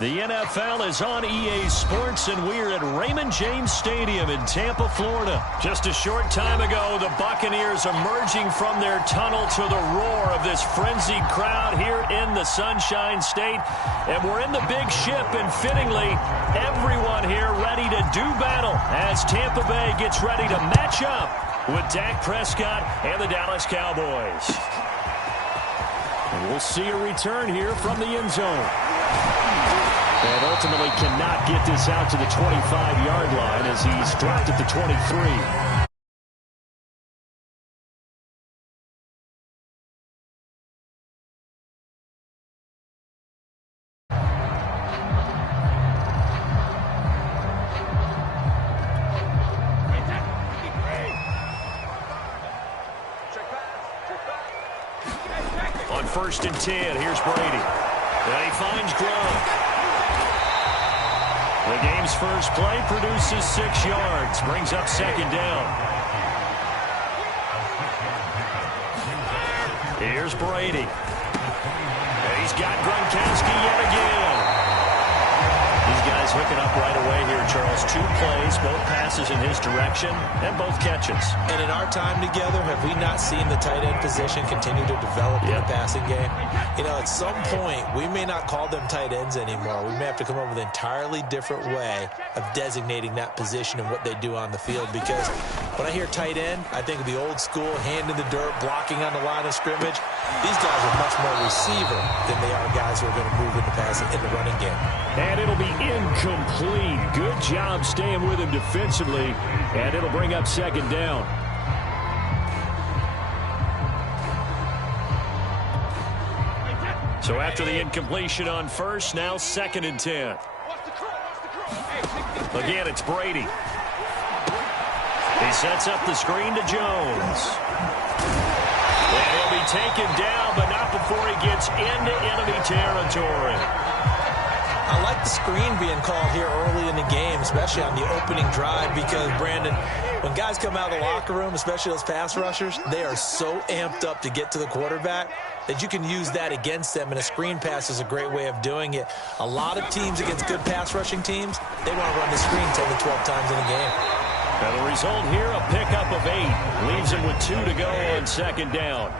The NFL is on EA Sports, and we're at Raymond James Stadium in Tampa, Florida. Just a short time ago, the Buccaneers emerging from their tunnel to the roar of this frenzied crowd here in the Sunshine State. And we're in the big ship, and fittingly, everyone here ready to do battle as Tampa Bay gets ready to match up with Dak Prescott and the Dallas Cowboys. And we'll see a return here from the end zone. And ultimately cannot get this out to the 25-yard line as he's dropped at the 23. On 1st and 10, here's Brady. And he finds Gronk. The game's first play produces 6 yards, brings up 2nd down. Here's Brady. And he's got Gronkowski yet again. These guys hooking up right away here, Charles. 2 plays, both passes in his direction, and both catches. And in our time together, have we not seen the tight end position continue to develop in the passing game? You know, at some point, we may not call them tight ends anymore. We may have to come up with an entirely different way of designating that position and what they do on the field. Because when I hear tight end, I think of the old school, hand in the dirt, blocking on the line of scrimmage. These guys are much more receiver than they are guys who are going to move into passing in the running game. And it'll be incomplete. Good job staying with him defensively, and it'll bring up 2nd down. So after the incompletion on 1st, now 2nd and 10. Again, it's Brady. He sets up the screen to Jones. And he'll be taken down, but not before he gets into enemy territory. I like the screen being called here early in the game, especially on the opening drive, because, Brandon, when guys come out of the locker room, especially those pass rushers, they are so amped up to get to the quarterback that you can use that against them, and a screen pass is a great way of doing it. A lot of teams against good pass rushing teams, they want to run the screen 10 to 12 times in a game. And the result here, a pickup of 8. Leaves him with 2 to go on 2nd down.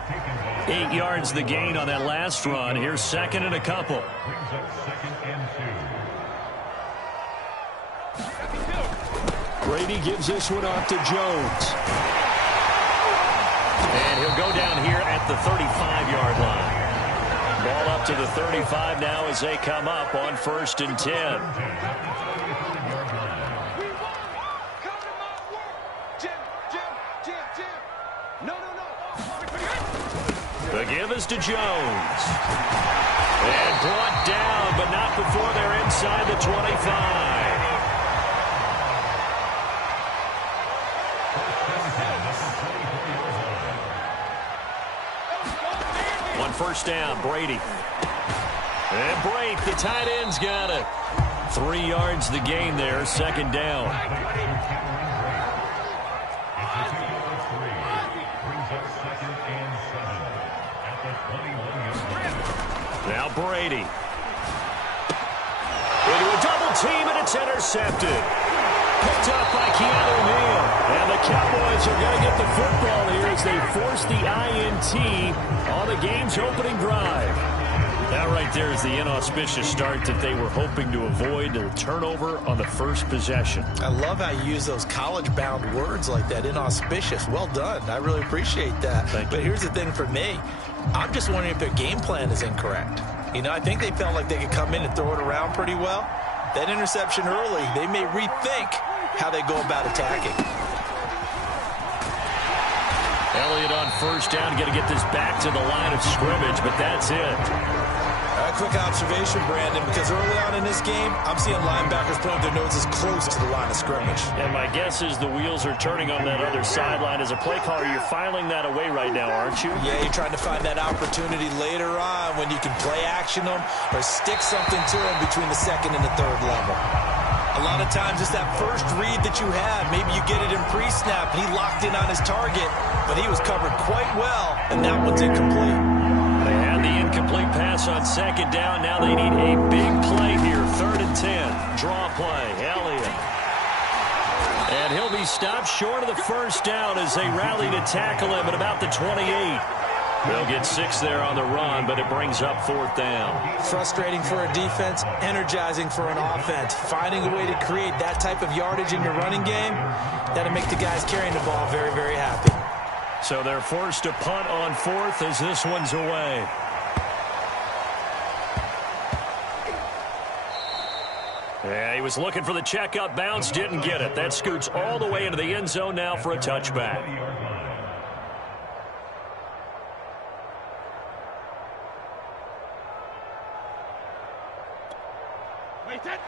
8 yards the gain on that last run. Here's 2nd and a couple. Brady gives this one off to Jones. And he'll go down here at the 35-yard line. Ball up to the 35 now as they come up on 1st and 10. The give is to Jones. And brought down, but not before they're inside the 25. On 1st down, Brady. And break, the tight end's got it. 3 yards the gain there, 2nd down. Now Brady. Into a double team, and it's intercepted. Picked up by Keanu Neal. And the Cowboys are going to get the football here as they force the INT on the game's opening drive. That right there is the inauspicious start that they were hoping to avoid, the turnover on the first possession. I love how you use those college-bound words like that, inauspicious. Well done. I really appreciate that. Thank you. But here's the thing for me. I'm just wondering if their game plan is incorrect. You know, I think they felt like they could come in and throw it around pretty well. That interception early, they may rethink how they go about attacking. Elliott on 1st down, going to get this back to the line of scrimmage, but that's it. A quick observation, Brandon, because early on in this game, I'm seeing linebackers point their noses close to the line of scrimmage. And my guess is the wheels are turning on that other sideline. As a play caller, you're filing that away right now, aren't you? Yeah, you're trying to find that opportunity later on when you can play action them or stick something to them between the 2nd and the 3rd level. A lot of times it's that first read that you have. Maybe you get it in pre-snap. He locked in on his target, but he was covered quite well, and that one's incomplete. They had the incomplete pass on 2nd down. Now they need a big play here, and 10. Draw play. Elliott. And he'll be stopped short of the first down as they rally to tackle him at about the 28. They'll get 6 there on the run, but it brings up 4th down. Frustrating for a defense, energizing for an offense. Finding a way to create that type of yardage in your running game, that'll make the guys carrying the ball very, very happy. So they're forced to punt on 4th as this one's away. Yeah, he was looking for the checkup bounce, didn't get it. That scoots all the way into the end zone now for a touchback.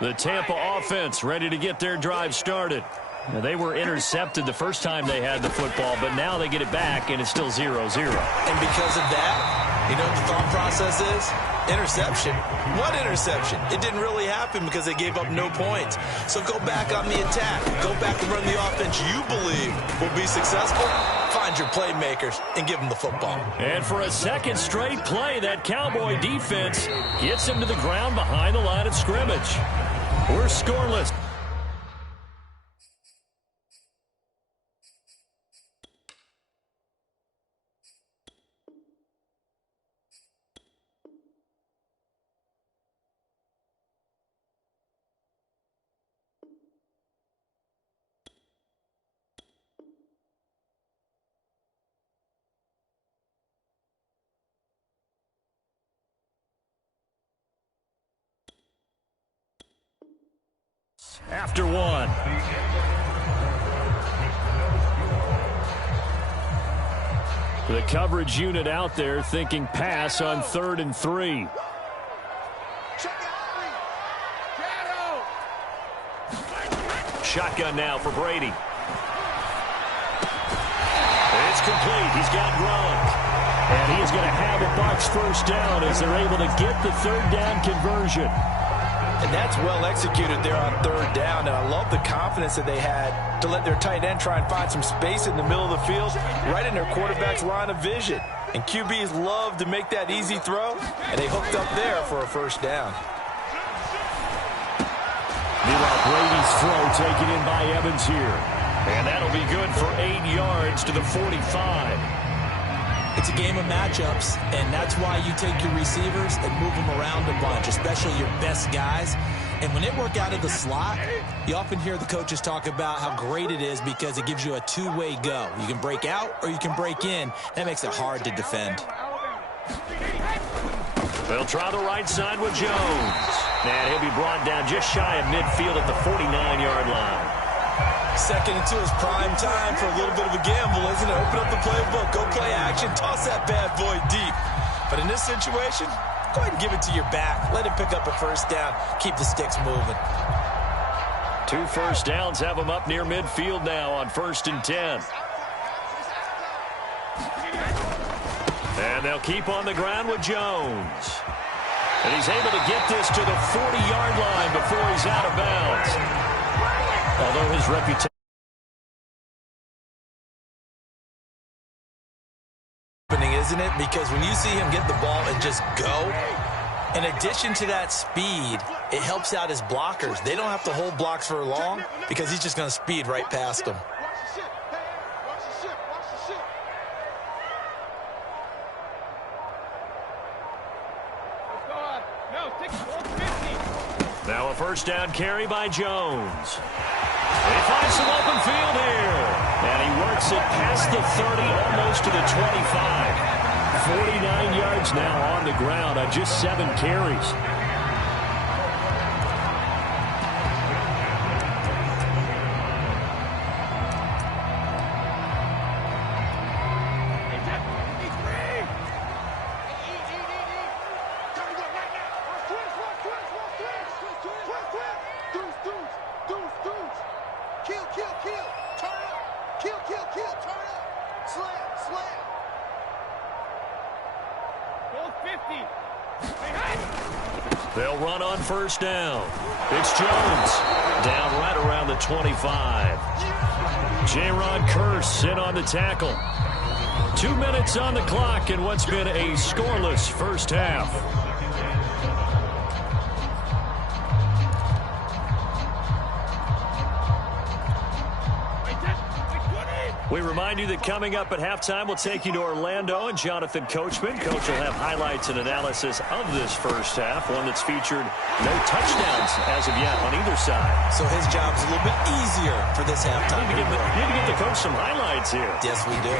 The Tampa offense ready to get their drive started. Now, they were intercepted the first time they had the football, but now they get it back, and it's still 0-0. And because of that, you know what the thought process is? Interception. What interception? It didn't really happen because they gave up no points. So go back on the attack. Go back and run the offense you believe will be successful. Find your playmakers and give them the football. And for a second straight play, that Cowboy defense gets him to the ground behind the line of scrimmage. We're scoreless. After 1. The coverage unit out there thinking pass on 3rd and 3. Shotgun now for Brady. It's complete. He's got Gronk. And he is going to have a Bucs first down as they're able to get the 3rd down conversion. And that's well executed there on 3rd down. And I love the confidence that they had to let their tight end try and find some space in the middle of the field, right in their quarterback's line of vision. And QBs love to make that easy throw, and they hooked up there for a first down. Meanwhile, Brady's throw taken in by Evans here. And that'll be good for 8 yards to the 45. It's a game of matchups, and that's why you take your receivers and move them around a bunch, especially your best guys. And when they work out of the slot, you often hear the coaches talk about how great it is because it gives you a two-way go. You can break out or you can break in. That makes it hard to defend. They'll try the right side with Jones. And he'll be brought down just shy of midfield at the 49-yard line. 2nd and 2 is prime time for a little bit of a gamble, isn't it? Open up the playbook, go play action, toss that bad boy deep. But in this situation, go ahead and give it to your back. Let him pick up a first down. Keep the sticks moving. 2 first downs have them up near midfield now on 1st and 10. And they'll keep on the ground with Jones. And he's able to get this to the 40-yard line before he's out of bounds. Although his reputation, isn't it? Because when you see him get the ball and just go, in addition to that speed, it helps out his blockers. They don't have to hold blocks for long because he's just going to speed right past them. now a first down carry by Jones. He finds some open field here. And he works it past the 30, almost to the 25. 49 yards now on the ground on just 7 carries. They'll run on first down. It's Jones down right around the 25. Jaron Kearse in on the tackle. 2 minutes on the clock in what's been a scoreless first half. We remind you that coming up at halftime, we'll take you to Orlando and Jonathan Coachman. Coach will have highlights and analysis of this first half, one that's featured no touchdowns as of yet on either side. So his job's a little bit easier for this halftime. Need to get the coach some highlights here. Yes, we do.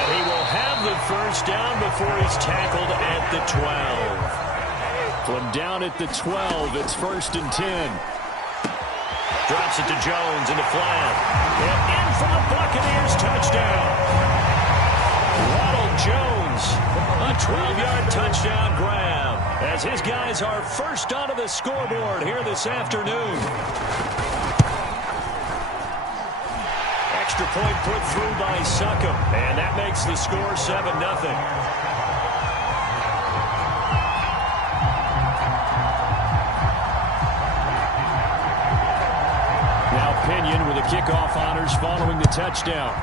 And he will have the first down before he's tackled at the 12. From down at the 12, it's 1st and 10. Drops it to Jones into flat. And in for the Buccaneers touchdown. Ronald Jones, a 12-yard touchdown grab, as his guys are first onto the scoreboard here this afternoon. Extra point put through by Succop, and that makes the score 7-0. Pinion with the kickoff honors following the touchdown.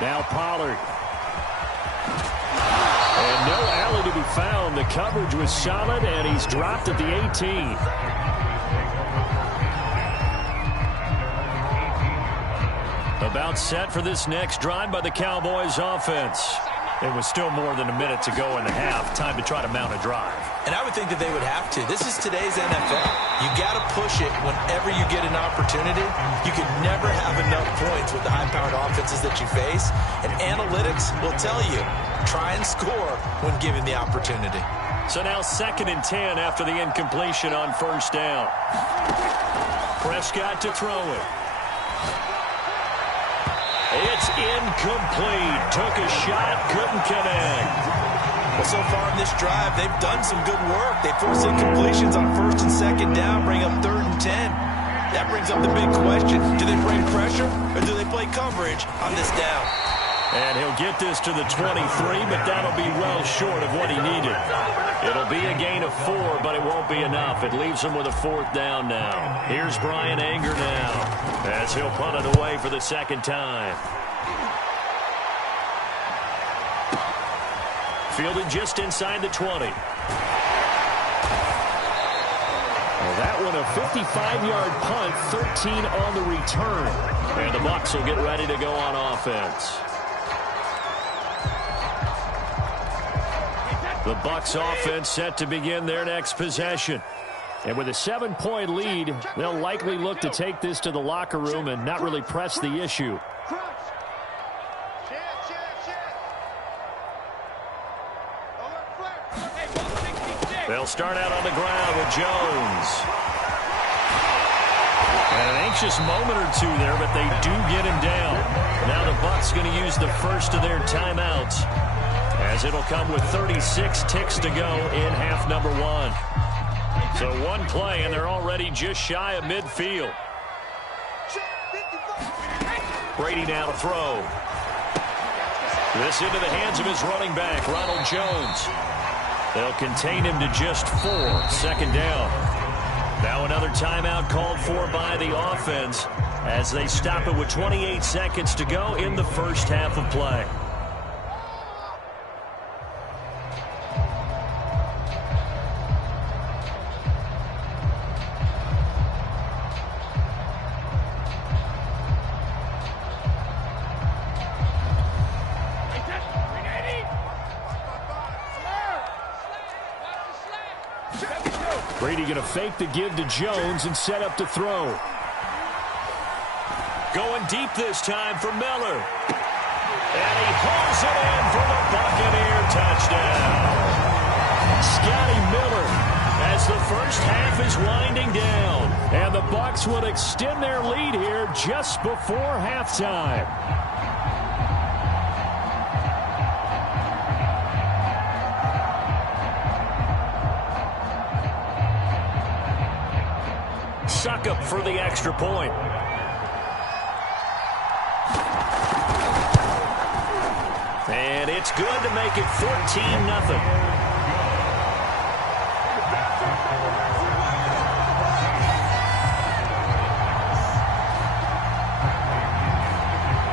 Now Pollard. And no alley to be found. The coverage was solid, and he's dropped at the 18. About set for this next drive by the Cowboys offense. It was still more than a minute to go in the half. Time to try to mount a drive. And I would think that they would have to. This is today's NFL. You got to push it whenever you get an opportunity. You can never have enough points with the high-powered offenses that you face. And analytics will tell you, try and score when given the opportunity. So now 2nd and 10 after the incompletion on first down. Prescott to throw it. It's incomplete. Took a shot, couldn't connect. Well, so far in this drive, they've done some good work. They force incompletions on 1st and 2nd down, bring up 3rd and 10. That brings up the big question. Do they bring pressure or do they play coverage on this down? And he'll get this to the 23, but that'll be well short of what he needed. It'll be a gain of 4, but it won't be enough. It leaves him with a 4th down now. Here's Brian Anger now, as he'll punt it away for the 2nd time. Fielded just inside the 20. Well, that one a 55-yard punt, 13 on the return. And the Bucs will get ready to go on offense. The Bucs offense set to begin their next possession. And with a 7-point lead, they'll likely look to take this to the locker room and not really press the issue. They'll start out on the ground with Jones. And an anxious moment or two there, but they do get him down. Now the Bucs going to use the first of their timeouts, as it'll come with 36 ticks to go in half number 1. So one play, and they're already just shy of midfield. Brady now to throw. This into the hands of his running back, Ronald Jones. They'll contain him to just 4. 2nd down. Now another timeout called for by the offense, as they stop it with 28 seconds to go in the first half of play. Brady going to fake the give to Jones and set up to throw. Going deep this time for Miller. And he hauls it in for the Buccaneer touchdown. Scotty Miller, as the first half is winding down. And the Bucs will extend their lead here just before halftime. Succop for the extra point. And it's good to make it 14-0.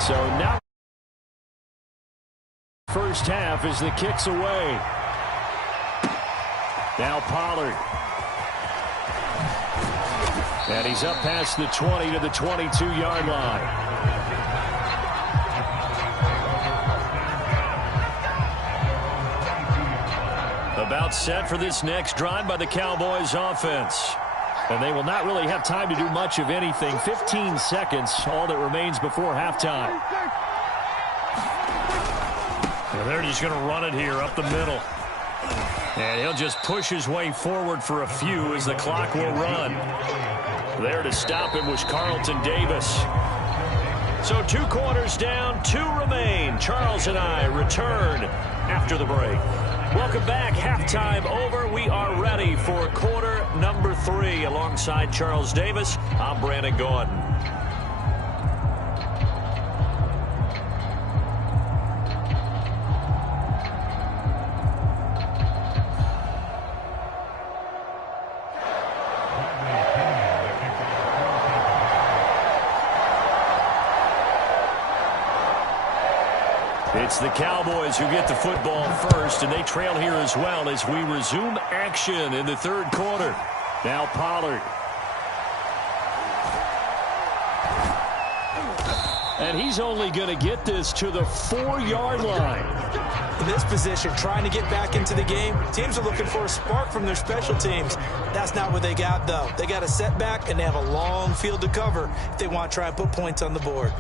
So now first half as the kick's away. Now Pollard. And he's up past the 20 to the 22-yard line. About set for this next drive by the Cowboys offense. And they will not really have time to do much of anything. 15 seconds, all that remains before halftime. And they're just going to run it here up the middle. And he'll just push his way forward for a few as the clock will run. There to stop him was Carlton Davis. So 2 quarters down, 2 remain. Charles and I return after the break. Welcome back. Halftime over. We are ready for quarter number 3. Alongside Charles Davis, I'm Brandon Gordon. It's the Cowboys who get the football first, and they trail here as well as we resume action in the 3rd quarter. Now Pollard. And he's only going to get this to the 4-yard line. In this position, trying to get back into the game, teams are looking for a spark from their special teams. That's not what they got, though. They got a setback, and they have a long field to cover if they want to try and put points on the board.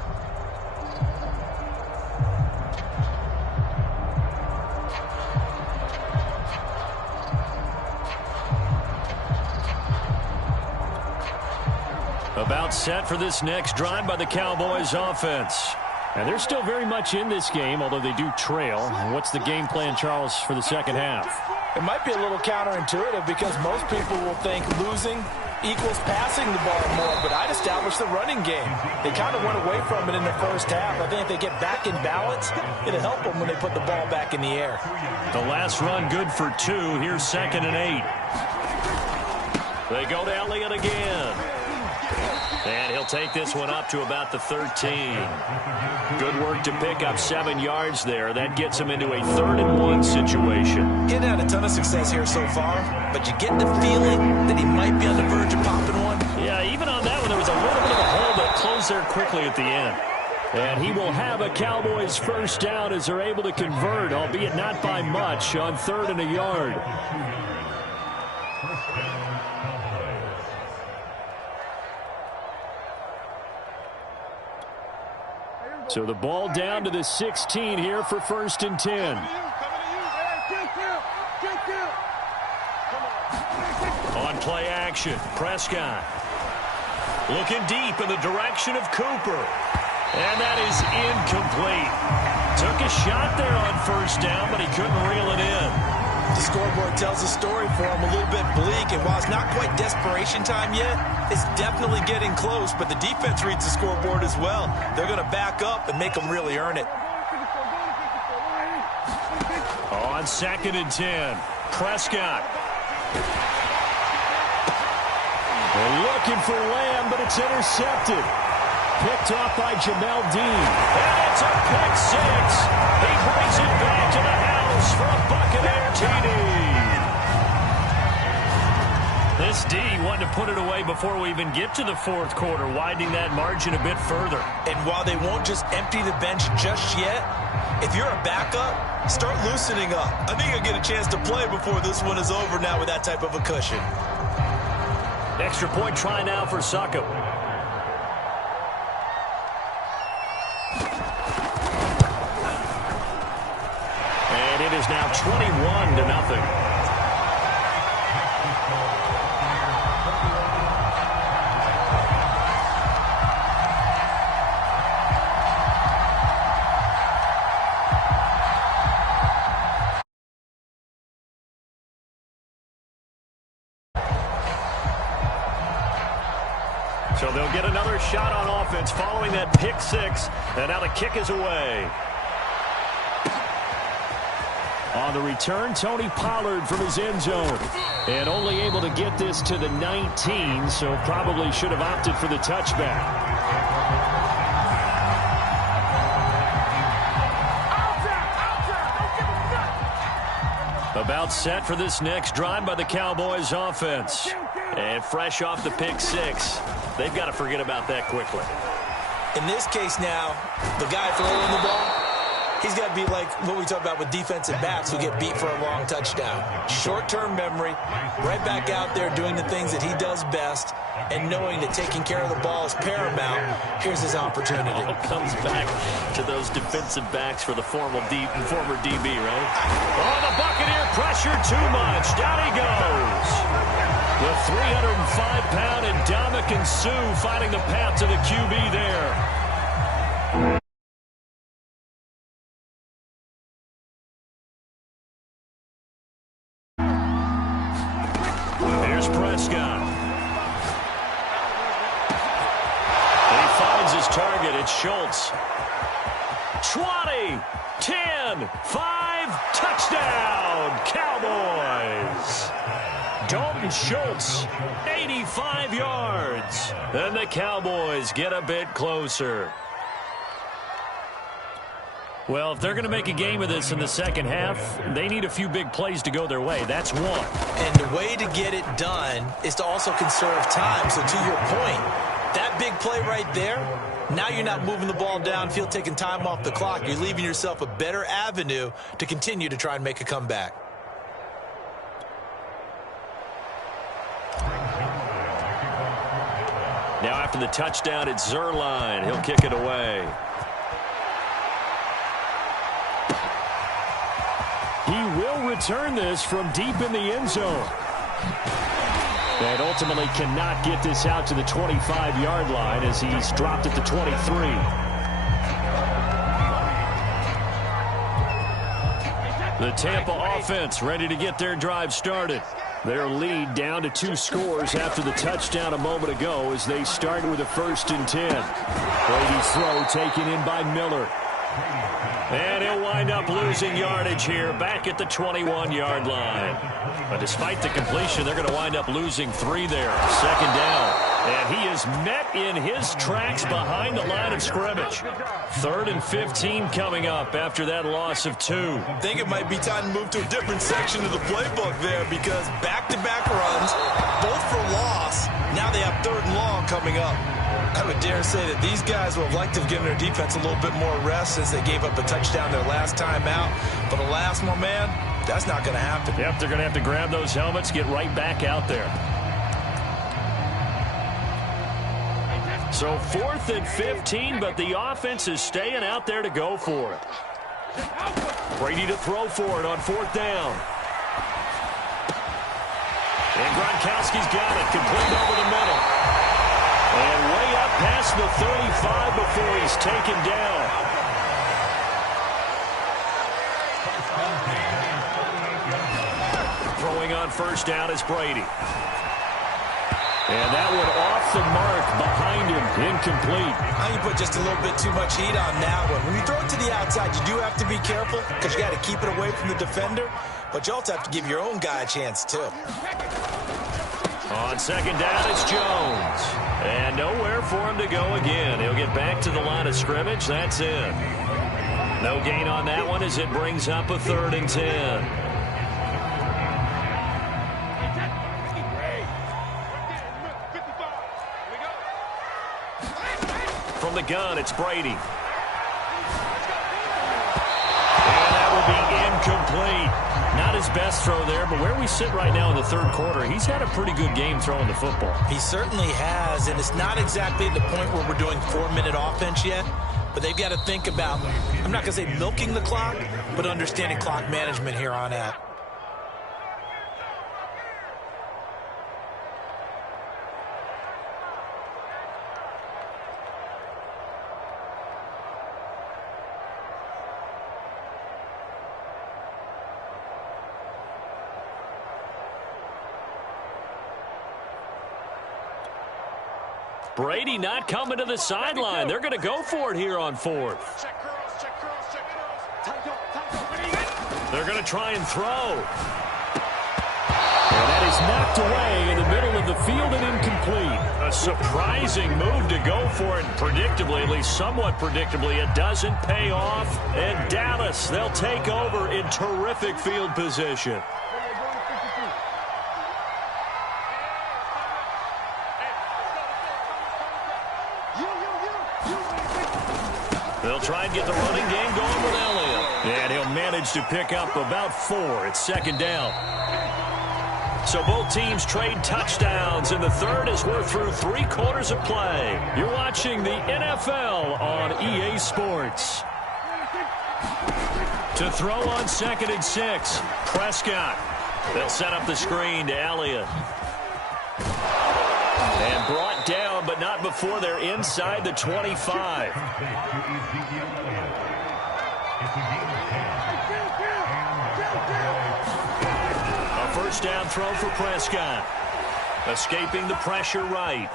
About set for this next drive by the Cowboys offense. And they're still very much in this game, although they do trail. What's the game plan, Charles, for the second half? It might be a little counterintuitive because most people will think losing equals passing the ball more, but I'd establish the running game. They kind of went away from it in the first half. I think if they get back in balance, it'll help them when they put the ball back in the air. The last run good for 2. Here's 2nd and 8. They go to Elliott again. And he'll take this one up to about the 13. Good work to pick up 7 yards there. That gets him into a 3rd and 1 situation. He hadn't had a ton of success here so far, but you get the feeling that he might be on the verge of popping one. Yeah, even on that one, there was a little bit of a hole that closed there quickly at the end. And he will have a Cowboys first down as they're able to convert, albeit not by much, on 3rd and a yard. So the ball down to the 16 here for 1st and 10. On play action, Prescott. Looking deep in the direction of Cooper. And that is incomplete. Took a shot there on 1st down, but he couldn't reel it in. The scoreboard tells a story for him, a little bit bleak, and while it's not quite desperation time yet, it's definitely getting close, but the defense reads the scoreboard as well. They're going to back up and make them really earn it. On 2nd and 10, Prescott. They're looking for Lamb, but it's intercepted. Picked off by Jamel Dean. And it's a pick 6. He brings it back to the house for a Buccaneer TD. This D wanted to put it away before we even get to the 4th quarter, widening that margin a bit further. And while they won't just empty the bench just yet, if you're a backup, start loosening up. I think you'll get a chance to play before this one is over now with that type of a cushion. Extra point try now for Succop. And it is now 21-0. So they'll get another shot on offense following that pick 6. And now the kick is away. On the return, Tony Pollard from his end zone. And only able to get this to the 19, so probably should have opted for the touchback. About set for this next drive by the Cowboys offense. And fresh off the pick six, they've got to forget about that quickly. In this case now, the guy throwing the ball, he's got to be like what we talk about with defensive backs who get beat for a long touchdown. Short-term memory, right back out there doing the things that he does best, and knowing that taking care of the ball is paramount. Here's his opportunity. It all comes back to those defensive backs for the former DB, right? Oh, the Buccaneer pressure too much. Down he goes. The 305-pound Ndamukong Suh finding the path to the QB there. Here's Prescott. And he finds his target. It's Schultz. 20, 10, 5, touchdown, Cowboys. Dalton Schultz, 85 yards. And the Cowboys get a bit closer. Well, if they're going to make a game of this in the second half, they need a few big plays to go their way. That's one. And the way to get it done is to also conserve time. So to your point, that big play right there, now you're not moving the ball downfield, taking time off the clock. You're leaving yourself a better avenue to continue to try and make a comeback. Now after the touchdown, it's Zerline. He'll kick it away. He will return this from deep in the end zone. And ultimately cannot get this out to the 25-yard line as he's dropped at the 23. The Tampa offense ready to get their drive started. Their lead down to 2 scores after the touchdown a moment ago as they start with a 1st and 10. Brady's throw taken in by Miller. And he'll wind up losing yardage here back at the 21-yard line. But despite the completion, they're going to wind up losing 3 there. 2nd down. And he is met in his tracks behind the line of scrimmage. 3rd and 15 coming up after that loss of 2. I think it might be time to move to a different section of the playbook there because back-to-back runs, both for loss. Now they have 3rd and long coming up. I would dare say that these guys would have liked to have given their defense a little bit more rest since they gave up a touchdown their last time out. But alas, my man, that's not going to happen. Yep, they're going to have to grab those helmets, get right back out there. So 4th and 15, but the offense is staying out there to go for it. Brady to throw for it on 4th down. And Gronkowski's got it, complete over the middle. And way up past the 35 before he's taken down. Throwing on 1st down is Brady. And that one off the mark behind him, incomplete. I think you put just a little bit too much heat on that one. When you throw it to the outside, you do have to be careful because you got to keep it away from the defender, but you also have to give your own guy a chance too. On 2nd down, it's Jones. And nowhere for him to go again. He'll get back to the line of scrimmage. That's it. No gain on that one as it brings up a 3rd and 10. From the gun, it's Brady. And that will be incomplete. Not his best throw there, but where we sit right now in the 3rd quarter, he's had a pretty good game throwing the football. He certainly has, and it's not exactly at the point where we're doing 4-minute offense yet, but they've got to think about, I'm not going to say milking the clock, but understanding clock management here on out. Brady not coming to the sideline. They're going to go for it here on 4th. They're going to try and throw. And that is knocked away in the middle of the field and incomplete. A surprising move to go for it. Predictably, at least somewhat predictably, it doesn't pay off. And Dallas, they'll take over in terrific field position. They'll try and get the running game going with Elliott. And he'll manage to pick up about 4. It's second down. So both teams trade touchdowns in the third as we're through 3 quarters of play. You're watching the NFL on EA Sports. To throw on 2nd and 6, Prescott. They'll set up the screen to Elliott. And brought down, but not before they're inside the 25. A first down throw for Prescott. Escaping the pressure right.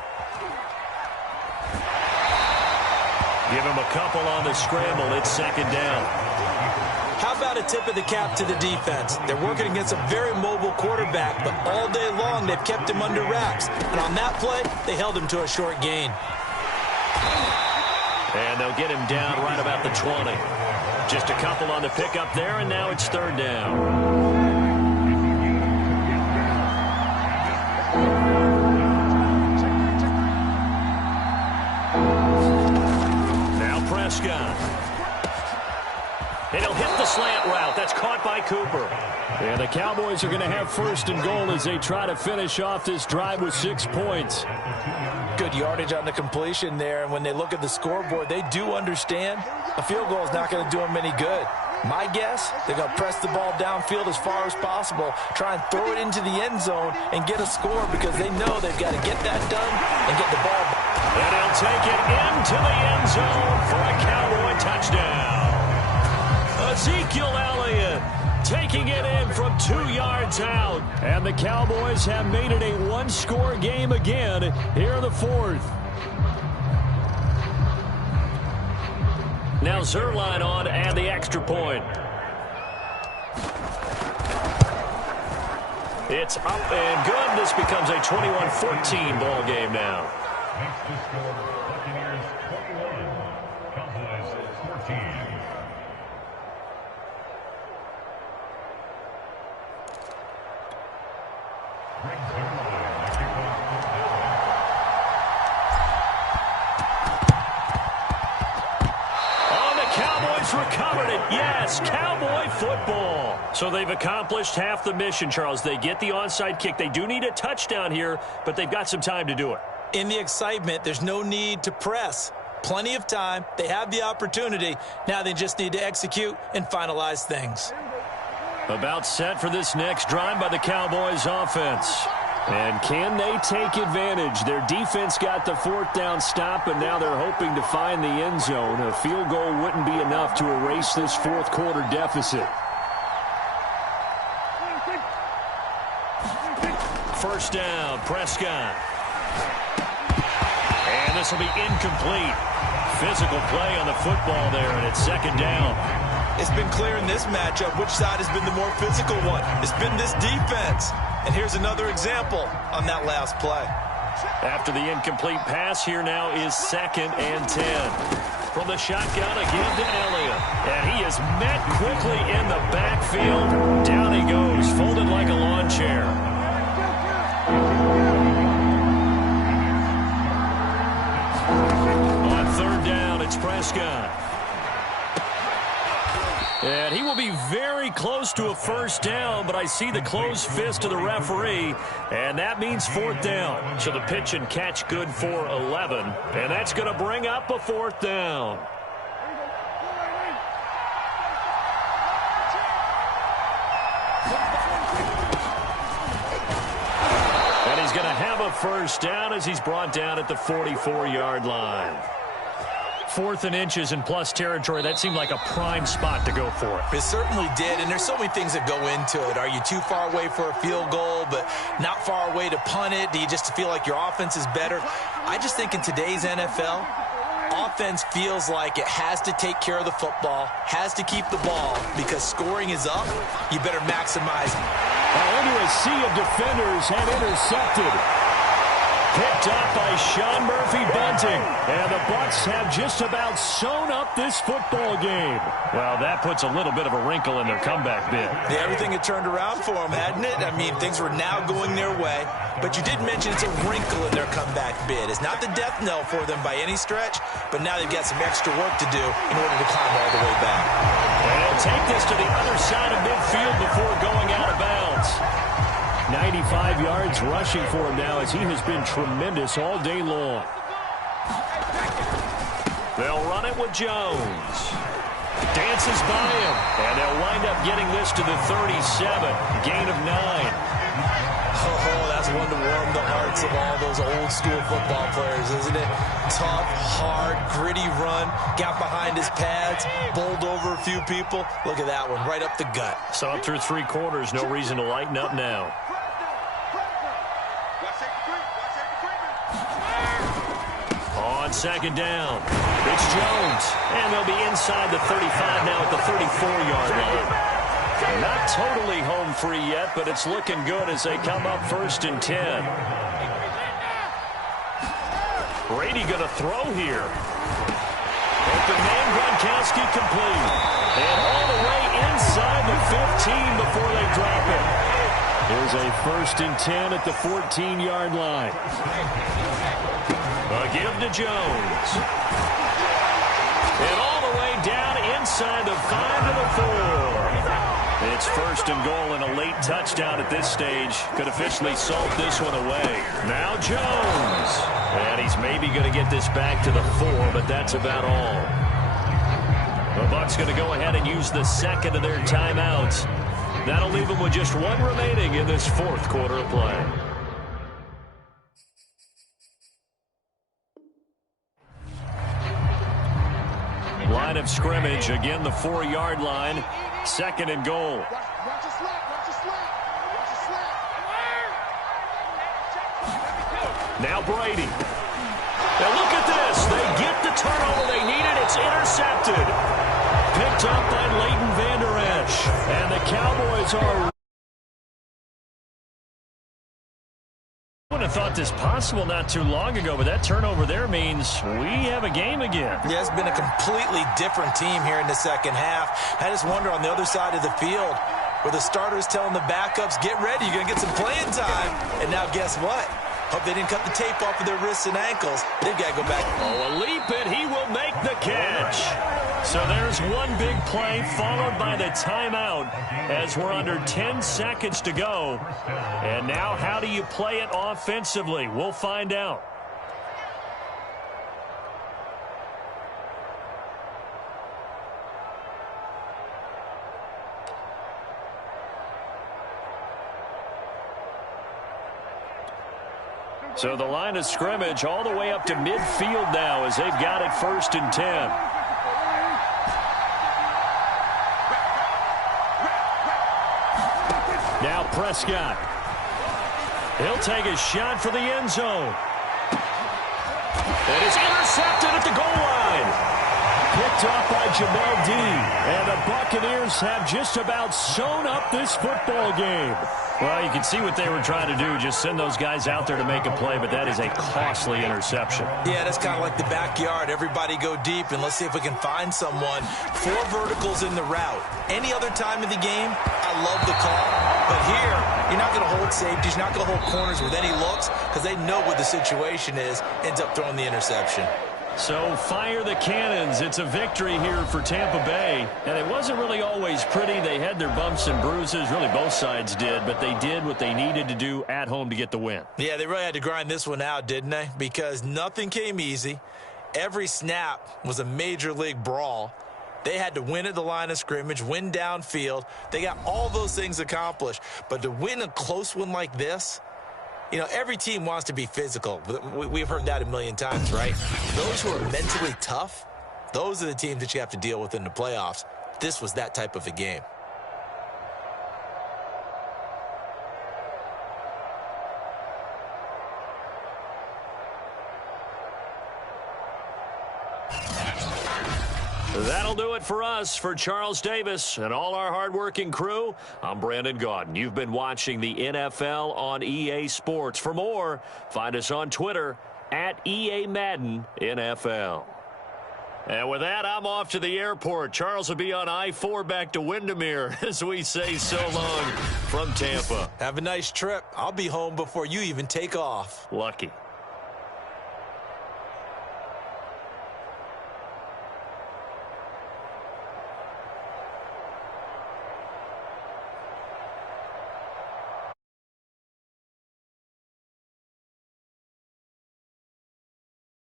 Give him a couple on the scramble. It's second down. How about a tip of the cap to the defense? They're working against a very mobile quarterback, but all day long they've kept him under wraps. And on that play, they held him to a short gain. And they'll get him down right about the 20. Just a couple on the pickup there, and now it's third down. Prescott. And he'll hit the slant route. That's caught by Cooper. And the Cowboys are going to have first and goal as they try to finish off this drive with 6 points. Good yardage on the completion there. And when they look at the scoreboard, they do understand a field goal is not going to do them any good. My guess, they're going to press the ball downfield as far as possible, try and throw it into the end zone and get a score because they know they've got to get that done and get the ball back. And he'll take it into the end zone for a Cowboy touchdown. Ezekiel Elliott taking it in from 2 yards out. And the Cowboys have made it a 1-score game again here in the 4th. Now Zerline on to add the extra point. It's up and good. This becomes a 21-14 ball game now. Next to score, Buccaneers 21, Cowboys 14. Oh, the Cowboys recovered it. Yes, Cowboy football. So they've accomplished half the mission, Charles. They get the onside kick. They do need a touchdown here, but they've got some time to do it. In the excitement, there's no need to press. Plenty of time. They have the opportunity. Now they just need to execute and finalize things. About set for this next drive by the Cowboys offense. And can they take advantage? Their defense got the 4th down stop, and now they're hoping to find the end zone. A field goal wouldn't be enough to erase this 4th quarter deficit. First down, Prescott. And this will be incomplete. Physical play on the football there, and it's second down. It's been clear in this matchup which side has been the more physical one. It's been this defense. And here's another example on that last play. After the incomplete pass, here now is 2nd and 10. From the shotgun again to Elliott. And he is met quickly in the backfield. Down he goes, folded like a lawn chair. On third down, it's Prescott. And he will be very close to a first down, but I see the closed fist of the referee, and that means 4th down. So the pitch and catch good for 11, and that's going to bring up a 4th down. And he's going to have a first down as he's brought down at the 44-yard line. 4th and inches in plus territory. That seemed like a prime spot to go for it. It certainly did, and there's so many things that go into it. Are you too far away for a field goal, but not far away to punt it? Do you just feel like your offense is better? I just think in today's NFL, offense feels like it has to take care of the football, has to keep the ball, because scoring is up. You better maximize it. Into a sea of defenders and intercepted. Picked up by Sean Murphy-Bunting. And the Bucs have just about sewn up this football game. Well, that puts a little bit of a wrinkle in their comeback bid. Yeah, everything had turned around for them, hadn't it? I mean, things were now going their way. But you did mention it's a wrinkle in their comeback bid. It's not the death knell for them by any stretch, but now they've got some extra work to do in order to climb all the way back. And he'll take this to the other side of midfield before going out of bounds. 95 yards rushing for him now as he has been tremendous all day long. They'll run it with Jones. Dances by him. And they'll wind up getting this to the 37. Gain of 9. Oh, that's one to warm the hearts of all those old school football players, isn't it? Tough, hard, gritty run. Got behind his pads. Bowled over a few people. Look at that one, right up the gut. So up through 3 quarters, no reason to lighten up now. On second down, it's Jones. And they'll be inside the 35 now at the 34-yard line. Not totally home free yet, but it's looking good as they come up 1st and 10. Brady going to throw here. Open man, Gronkowski complete. And all the way inside the 15 before they drop it. Here's a 1st and 10 at the 14-yard line. A give to Jones. And all the way down inside the 5 to the 4. It's 1st and goal and a late touchdown at this stage. Could officially salt this one away. Now Jones. And he's maybe going to get this back to the 4, but that's about all. The Bucs going to go ahead and use the second of their timeouts. That'll leave them with just 1 remaining in this 4th quarter of play. Line of scrimmage, again the 4-yard line. 2nd and goal. Now Brady. Now look at this. They get the turnover they needed. It's intercepted. Picked up by Leighton Vander Esch. And the Cowboys are... I would have thought this possible not too long ago, but that turnover there means we have a game again. Yeah, it's been a completely different team here in the second half. I just wonder on the other side of the field where the starters telling the backups, get ready, you're going to get some playing time. And now guess what? Hope they didn't cut the tape off of their wrists and ankles. They've got to go back. Oh, a leap, and he will make the catch. So there's one big play followed by the timeout as we're under 10 seconds to go. And now how do you play it offensively? We'll find out. So the line of scrimmage all the way up to midfield now as they've got it 1st and 10. Now Prescott. He'll take a shot for the end zone. It is intercepted at the goal line. Picked off by Jamel D. And the Buccaneers have just about sewn up this football game. Well, you can see what they were trying to do, just send those guys out there to make a play, but that is a costly interception. Yeah, that's kind of like the backyard. Everybody go deep, and let's see if we can find someone. 4 verticals in the route. Any other time of the game, I love the call. But here, you're not going to hold safeties, you're not going to hold corners with any looks, because they know what the situation is, ends up throwing the interception. So fire the cannons. It's a victory here for Tampa Bay. And it wasn't really always pretty. They had their bumps and bruises. Really, both sides did. But they did what they needed to do at home to get the win. Yeah, they really had to grind this one out, didn't they? Because nothing came easy. Every snap was a major league brawl. They had to win at the line of scrimmage, win downfield. They got all those things accomplished. But to win a close one like this, you know, every team wants to be physical. We've heard that a million times, right? Those who are mentally tough, those are the teams that you have to deal with in the playoffs. This was that type of a game. That'll do it for us. For Charles Davis and all our hardworking crew, I'm Brandon Gaudin. You've been watching the NFL on EA Sports. For more, find us on Twitter at EA Madden NFL. And with that, I'm off to the airport. Charles will be on I-4 back to Windermere as we say so long from Tampa. Have a nice trip. I'll be home before you even take off. Lucky.